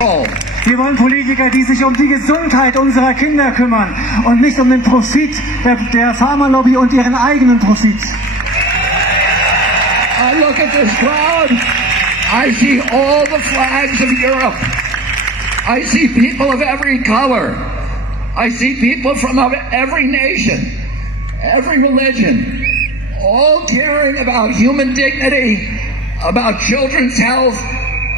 Wir wollen Politiker, die sich um die Gesundheit unserer Kinder kümmern und nicht um den Profit der Pharmalobby und ihren eigenen Profit. I look at this crowd. I see all the flags of Europe. I see people of every color. I see people from every nation, every religion, all caring about human dignity, about children's health,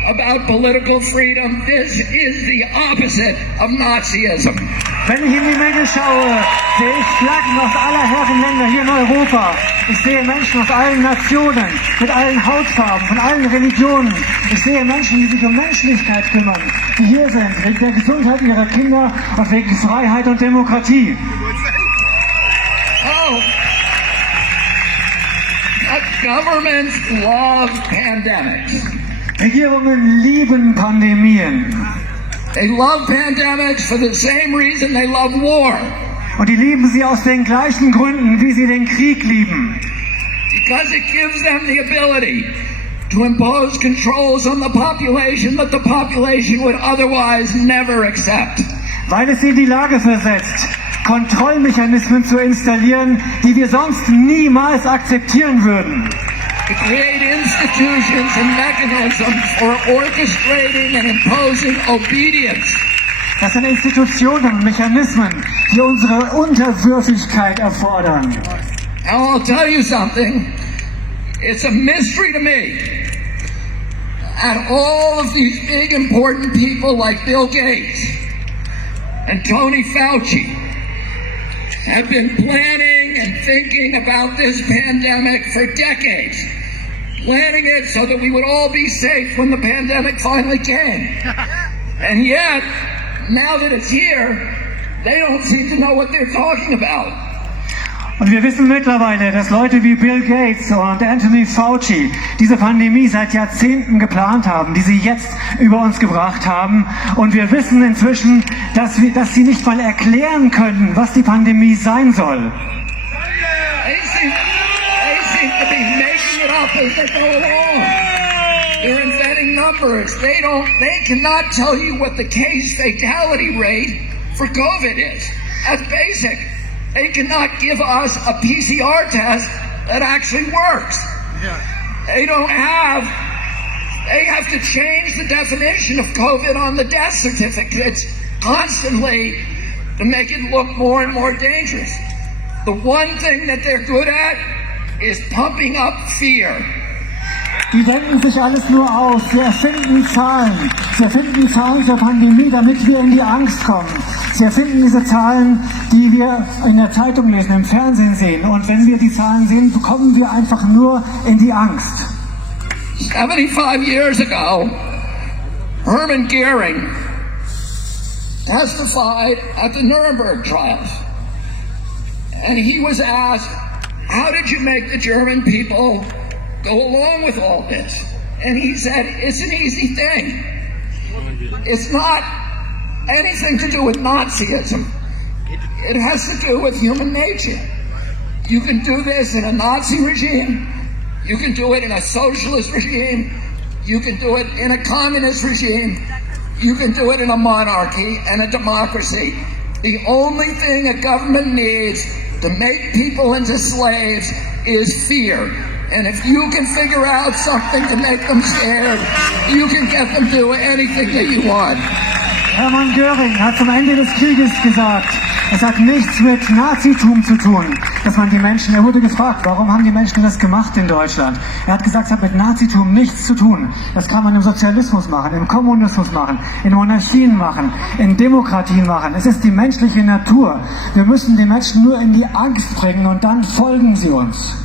about political freedom. This is the opposite of Nazism. Wenn ich in die Menge schaue, sehe ich Flaggen aus aller Herren Länder hier in Europa. Ich sehe Menschen aus allen Nationen, mit allen Hautfarben, von allen Religionen. Ich sehe Menschen, die sich um Menschlichkeit kümmern, die hier sind, wegen der Gesundheit ihrer Kinder und wegen Freiheit und Demokratie. Oh, governments love pandemics. Regierungen lieben Pandemien. They love pandemics for the same reason they love war. Und die lieben sie aus den gleichen Gründen, wie sie den Krieg lieben. Because it gives them the ability to impose controls on the population that the population would otherwise never accept. Weil es sie in die Lage versetzt, Kontrollmechanismen zu installieren, die wir sonst niemals akzeptieren würden. To create institutions and mechanisms for orchestrating and imposing obedience. Das sind Institutionen und Mechanismen, die unsere Unterwürfigkeit erfordern. Now I'll tell you something. It's a mystery to me. And all of these big important people like Bill Gates and Tony Fauci have been planning and thinking about this pandemic for decades. Planning it so that we would all be safe when the pandemic finally came. And yet, now that it's here, they don't seem to know what they're talking about. Und wir wissen mittlerweile, dass Leute wie Bill Gates und Anthony Fauci diese Pandemie seit Jahrzehnten geplant haben, die sie jetzt über uns gebracht haben. Und wir wissen inzwischen, dass sie nicht mal erklären können, was die Pandemie sein soll. They seem to be making it up as they go along. They're inventing numbers. They cannot tell you what the case fatality rate for COVID is. That's basic. They cannot give us a PCR test that actually works. They have to change the definition of COVID on the death certificates constantly to make it look more and more dangerous. The one thing that they're good at is pumping up fear. Die denken sich alles nur aus. Sie erfinden Zahlen. Sie erfinden die Zahlen zur Pandemie, damit wir in die Angst kommen. Sie erfinden diese Zahlen, die wir in der Zeitung lesen, im Fernsehen sehen. Und wenn wir die Zahlen sehen, bekommen wir einfach nur in die Angst. 75 years ago, Hermann Goering testified at the Nuremberg trials. And he was asked, how did you make the German people go along with all this? And he said, it's an easy thing. It's not anything to do with Nazism. It has to do with human nature. You can do this in a Nazi regime. You can do it in a socialist regime. You can do it in a communist regime. You can do it in a monarchy and a democracy. The only thing a government needs to make people into slaves is fear. And if you can figure out something to make them scared, you can get them to do anything that you want. Hermann Göring hat zum Ende des Krieges gesagt, es hat nichts mit Nazitum zu tun, dass man die Menschen, er wurde gefragt, warum haben die Menschen das gemacht in Deutschland? Er hat gesagt, es hat mit Nazitum nichts zu tun. Das kann man im Sozialismus machen, im Kommunismus machen, in Monarchien machen, in Demokratien machen. Es ist die menschliche Natur. Wir müssen die Menschen nur in die Angst bringen und dann folgen sie uns.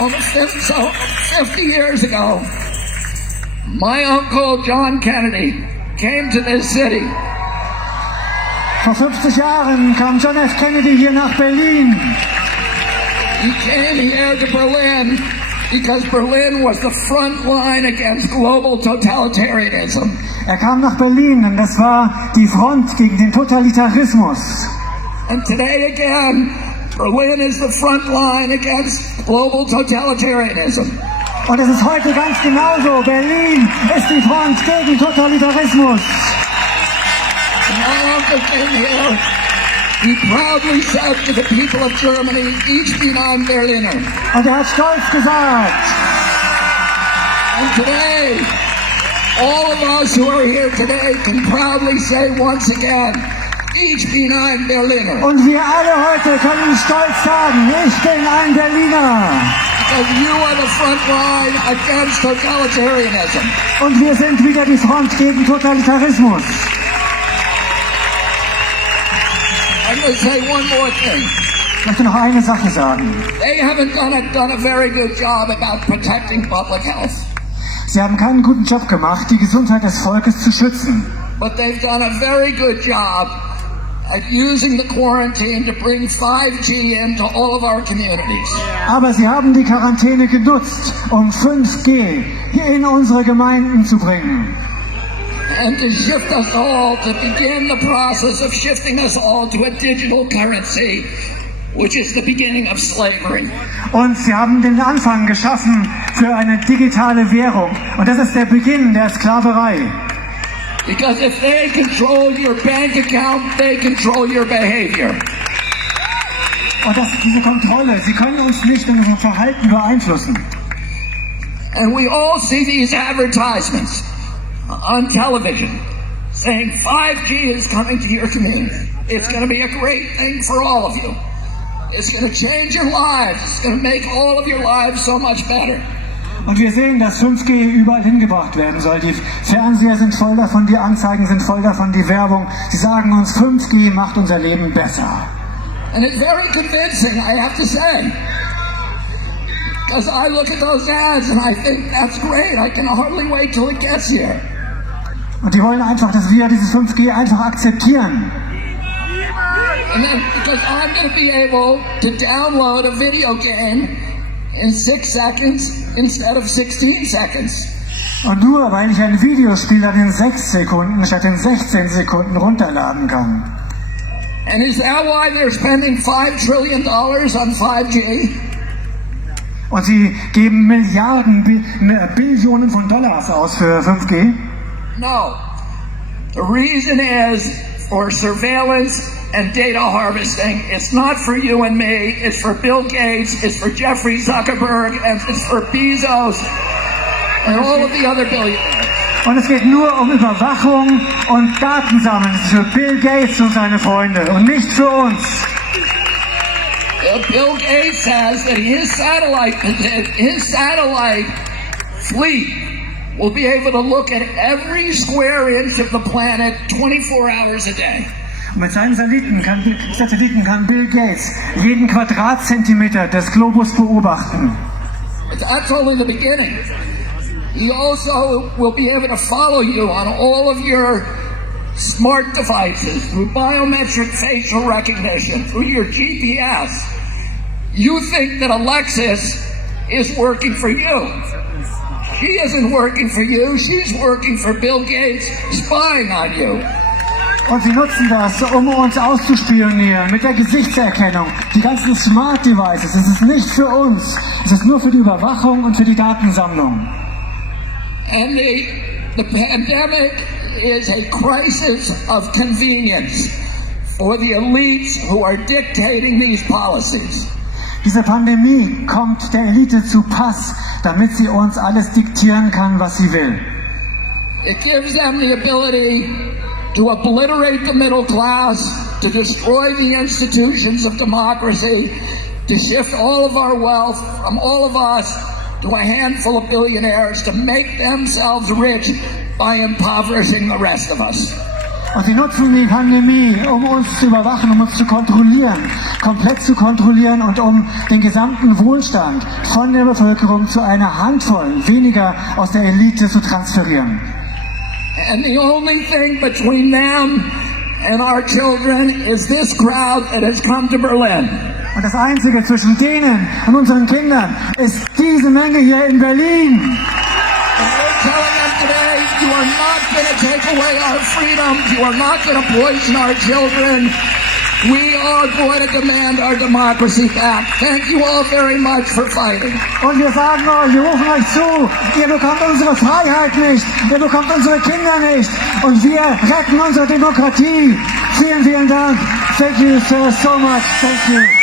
Almost 50 years ago, my uncle John Kennedy came to this city. Vor 50 Jahren kam John F. Kennedy hier nach Berlin. He came here to Berlin because Berlin was the front line against global totalitarianism. Er kam nach Berlin, und das war die Front gegen den Totalitarismus. And today again, Berlin is the front line against global totalitarianism. Und es ist heute ganz genauso. Berlin ist die Front gegen Totalitarismus. My uncle came here. He proudly said to the people of Germany, ich bin ein Berliner. Und er hat stolz gesagt. And today, all of us who are here today can proudly say once again, ich bin ein Berliner. Und wir alle heute können stolz sagen, ich bin ein Berliner. Because you are the front line against totalitarianism. Und wir sind wieder die Front gegen Totalitarismus. I'm going to say one more thing. Ich möchte noch eine Sache sagen. They haven't done a very good job about protecting public health. Sie haben keinen guten Job gemacht, die Gesundheit des Volkes zu schützen. But they've done a very good job at using the quarantine to bring 5G into all of our communities. Aber sie haben die Quarantäne genutzt, um 5G hier in unsere Gemeinden zu bringen. And to shift us all, to begin the process of shifting us all to a digital currency, which is the beginning of slavery. Und sie haben den Anfang geschaffen für eine digitale Währung. Und das ist der Beginn der Sklaverei. Because if they control your bank account, they control your behavior. Und diese Kontrolle, sie können uns nicht in unserem Verhalten beeinflussen. And we all see these advertisements on television saying 5G is coming to your community. It's going to be a great thing for all of you. It's going to change your lives. It's going to make all of your lives so much better. Und wir sehen, dass 5G überall hingebracht werden soll. Die Fernseher sind voll davon, die Anzeigen sind voll davon, die Werbung. Sie sagen uns, 5G macht unser Leben besser. And it's very convincing, I have to say. Because I look at those ads and I think, that's great. I can hardly wait till it gets here. Und die wollen einfach, dass wir dieses 5G einfach akzeptieren. And then, because I'm going to be able to download a video game in 6 seconds instead of 16 seconds. Und nur weil ich ein Videospiel dann in 6 Sekunden statt in 16 Sekunden runterladen kann. And is that why they're spending $5 trillion on 5G? Und sie geben Milliarden, Billionen von Dollars aus für 5G? No. The reason is for surveillance and data harvesting. It's not for you and me. It's for Bill Gates. It's for Jeffrey Zuckerberg. And it's for Bezos and all of the other billionaires. Und es geht nur um Überwachung und Datensammeln. Es ist für Bill Gates und seine Freunde und nicht für uns. Bill Gates says that his satellite fleet will be able to look at every square inch of the planet 24 hours a day. Und mit seinen Satelliten kann Bill Gates jeden Quadratzentimeter des Globus beobachten. That's only the beginning. He also will be able to follow you on all of your smart devices through biometric facial recognition, through your GPS. You think that Alexis is working for you. She isn't working for you. She's working for Bill Gates, spying on you. Und sie nutzen das, um uns auszuspionieren mit der Gesichtserkennung. Die ganzen Smart Devices, es ist nicht für uns. Es ist nur für die Überwachung und für die Datensammlung. And the pandemic is a crisis of convenience for the elites who are dictating these policies. Diese Pandemie kommt der Elite zu Pass, damit sie uns alles diktieren kann, was sie will. It gives them the ability to obliterate the middle class, to destroy the institutions of democracy, to shift all of our wealth from all of us to a handful of billionaires, to make themselves rich by impoverishing the rest of us. Und sie nutzen die Pandemie, um uns zu überwachen, um uns zu kontrollieren, komplett zu kontrollieren und um den gesamten Wohlstand von der Bevölkerung zu einer Handvoll weniger aus der Elite zu transferieren. And the only thing between them and our children is this crowd that has come to Berlin. Und das Einzige zwischen denen und unseren Kindern ist diese Menge hier in Berlin. And we're telling them today, you are not going to take away our freedom. You are not going to poison our children. We are going to demand our democracy back. Thank you all very much for fighting. Und wir sagen euch, wir rufen euch zu, ihr bekommt unsere Freiheit nicht, ihr bekommt unsere Kinder nicht und wir retten unsere Demokratie. Vielen, vielen Dank. Thank you so much. Thank you.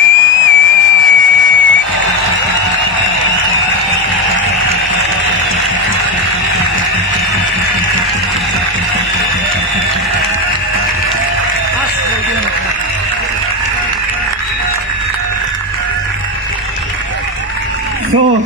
So.